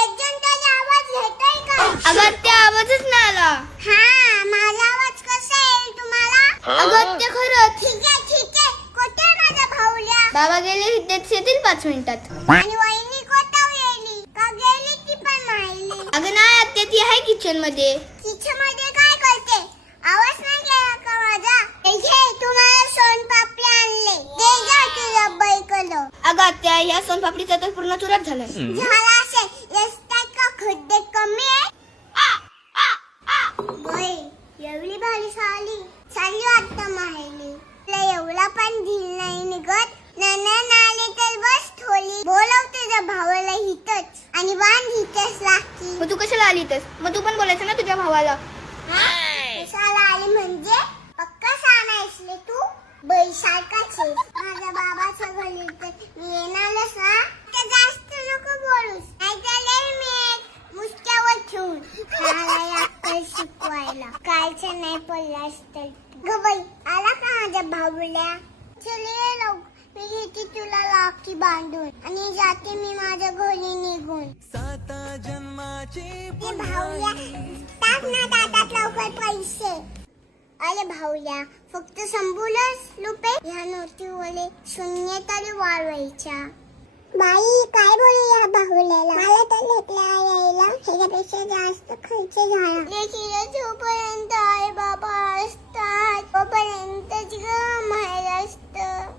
एक जण त्याचा आवाज घेतोय का? अगं त्या आवाजच नाही आला. हा, माझा आवाज कसा येईल तुम्हाला? अगं ते खरंच. ठीक आहे ठीक आहे. कुठे आहे माझा भाऊल्या? बाबा गेले इथेच येतील 5 मिनिटात. आणि वहिनी कोठे गेली? का गेली ती पण माहिती? अगं नाही आत्या, ती आहे किचन मध्ये. किचन मध्ये काय करते? आवाज नाही गेला का माझा? हे घे, तुम्हाला सोनपापडी आणले. दे जा तुझ्या बाईकडं. अगं आत्या, ह्या सोनपापडीचा तर पूर्ण चुराच झालाय. झाला असेल. रस्त्यात का खड्डे कमी आहे? बाई, एवढी भारी चालली वाटतं माहेली. तुला एवढा पण ढील नाही निघत. नंदन आले तर बस थोडी बोलव तुझ्या भावाला हितच आणि बांध हितच लागती. मग तू कशाला आली इथेच? मग तू पण बोलायचं ना तुझ्या भावाला. कशाला आली म्हणजे? पक्का सानायसले तू बैसारखाच आहे. माझ्या बाबाच्या घरी तर मी येणारच ना. तर जास्त नको बोलूस, नाहीतर लय मी मुसक्यावर ठेवून मला अक्कल शिकवायला. कालचं नाही पडलास तर ग बाई. आला का माझ्या भाऊल्या? चल ये लवकर, मी घेते तुला राखी बांधून आणि जाते मी माझ्या घरी निघून. ते भाऊल्या, टाक ना दातात लवकर पैसे. अरे भाऊल्या, फक्त संभूलच रुपये. ह्या नोटीवाले शून्य तरी वाढवायच्या. बाई काय बोलू या भाऊल्याला? मला तर घेतला यायला ह्याच्यापेक्षा जास्त खर्च झाला. लेकीला जोपर्यंत आई बाबा असतात तोपर्यंतच ग माहेर असतं.